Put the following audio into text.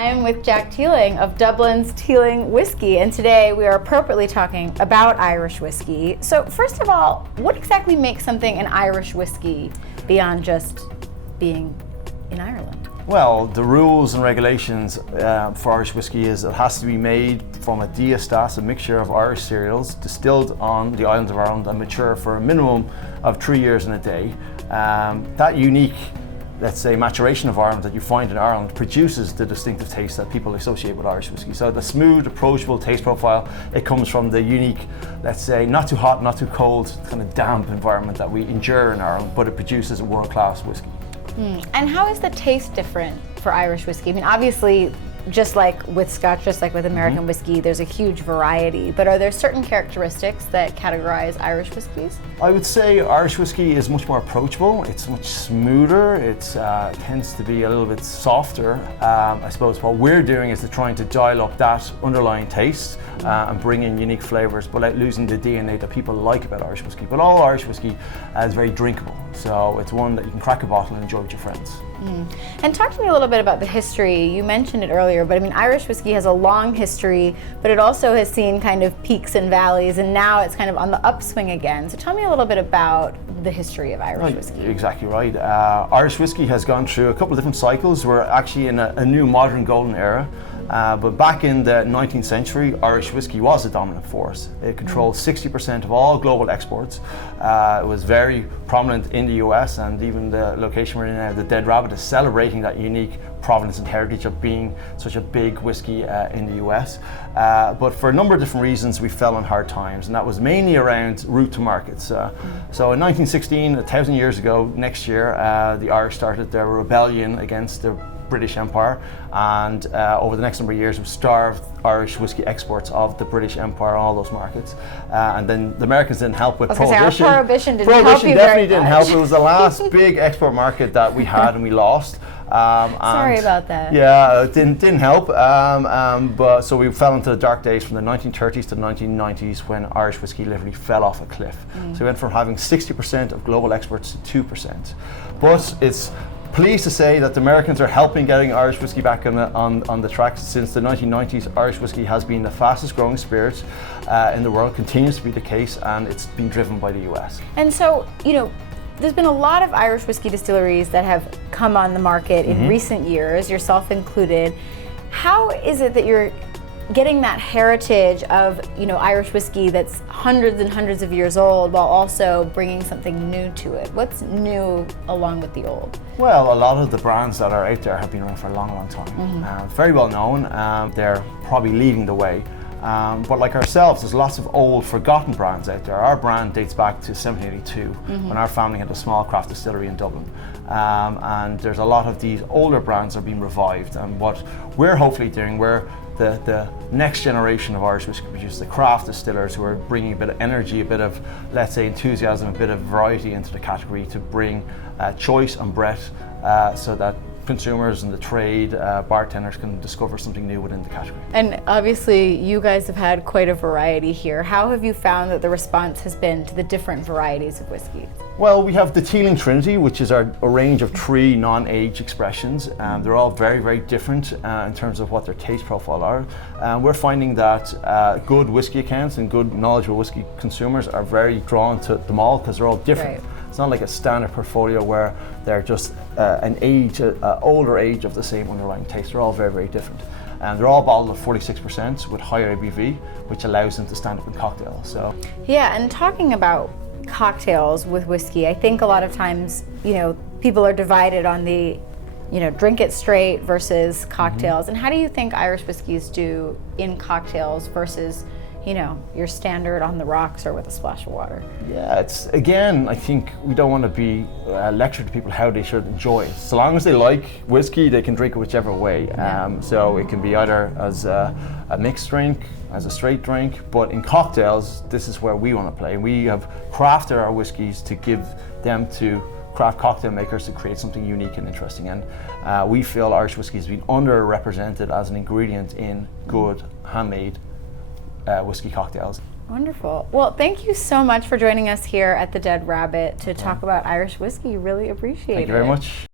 I am with Jack Teeling of Dublin's Teeling Whisky, and today we are appropriately talking about Irish whiskey. So first of all, what exactly makes something an Irish whiskey beyond just being in Ireland? Well, the rules and regulations for Irish whiskey is it has to be made from a diastase, a mixture of Irish cereals, distilled on the island of Ireland and mature for a minimum of 3 years and a day. That unique, let's say, maturation of Ireland that you find in Ireland produces the distinctive taste that people associate with Irish whiskey. So the smooth, approachable taste profile, it comes from the unique, let's say, not too hot, not too cold, kind of damp environment that we endure in Ireland, but it produces a world-class whiskey. And how is the taste different for Irish whiskey? I mean, obviously, just like with Scotch, just like with American whiskey, there's a huge variety, but are there certain characteristics that categorize Irish whiskeys? I would say Irish whiskey is much more approachable, it's much smoother, it tends to be a little bit softer. I suppose what we're doing is trying to dial up that underlying taste and bring in unique flavours without losing the DNA that people like about Irish whiskey. But all Irish whiskey is very drinkable, so it's one that you can crack a bottle and enjoy with your friends. And talk to me a little bit about the history. You mentioned it earlier, but I mean, Irish whiskey has a long history, but it also has seen kind of peaks and valleys, and now it's kind of on the upswing again. So tell me a little bit about the history of Irish whiskey. Exactly right. Irish whiskey has gone through a couple of different cycles. We're actually in a new modern golden era. But back in the 19th century, Irish whiskey was a dominant force. It controlled 60% of all global exports. It was very prominent in the US, and even the location we're in now, the Dead Rabbit, is celebrating that unique provenance and heritage of being such a big whiskey in the US. But for a number of different reasons, we fell on hard times, and that was mainly around route to markets. So in 1916, 1,000 years ago, next year, the Irish started their rebellion against the British Empire, and over the next number of years we've starved Irish whiskey exports of the British Empire, all those markets. And then the Americans didn't help with prohibition. Prohibition didn't help you definitely very didn't much. help. It was the last big export market that we had and we lost. Sorry about that. Yeah, it didn't help. But so we fell into the dark days from the 1930s to the 1990s when Irish whiskey literally fell off a cliff. So we went from having 60% of global exports to 2%. But it's pleased to say that the Americans are helping getting Irish whiskey back on the tracks. Since the 1990s, Irish whiskey has been the fastest growing spirit in the world, continues to be the case, and it's been driven by the US. And so, you know, there's been a lot of Irish whiskey distilleries that have come on the market in recent years, yourself included. How is it that you're getting that heritage of, you know, Irish whiskey that's hundreds and hundreds of years old while also bringing something new to it? What's new along with the old? Well, a lot of the brands that are out there have been around for a long, long time. Very well known. They're probably leading the way. But like ourselves, there's lots of old, forgotten brands out there. Our brand dates back to 1782, when our family had a small craft distillery in Dublin. And there's a lot of these older brands are being revived. And what we're hopefully doing, we're the next generation of Irish whiskey producers, the craft distillers who are bringing a bit of energy, a bit of, let's say, enthusiasm, a bit of variety into the category to bring choice and breadth so that consumers and the trade, bartenders can discover something new within the category. And obviously you guys have had quite a variety here. How have you found that the response has been to the different varieties of whiskey? Well, we have the Teeling Trinity, which is a range of 3 non-age expressions. They're all very, very different in terms of what their taste profile are. We're finding that good whiskey accounts and good knowledgeable whiskey consumers are very drawn to them all because they're all different. Right. It's not like a standard portfolio where they're just an older age of the same underlying taste. They're all very, very different. And they're all bottled at 46% with higher ABV, which allows them to stand up in cocktails. So yeah, and talking about cocktails with whiskey, I think a lot of times, you know, people are divided on the, you know, drink it straight versus cocktails. And how do you think Irish whiskeys do in cocktails versus, you know, your standard on the rocks or with a splash of water? Yeah, it's, again, I think we don't want to be lecture to people how they should enjoy it. So long as they like whiskey, they can drink it whichever way. So it can be either as a mixed drink, as a straight drink, but in cocktails, this is where we want to play. We have crafted our whiskeys to give them to craft cocktail makers to create something unique and interesting. And we feel Irish whiskey has been underrepresented as an ingredient in good handmade whiskey cocktails. Wonderful. Well, thank you so much for joining us here at the Dead Rabbit to talk about Irish whiskey. Really appreciate it. Thank you very much.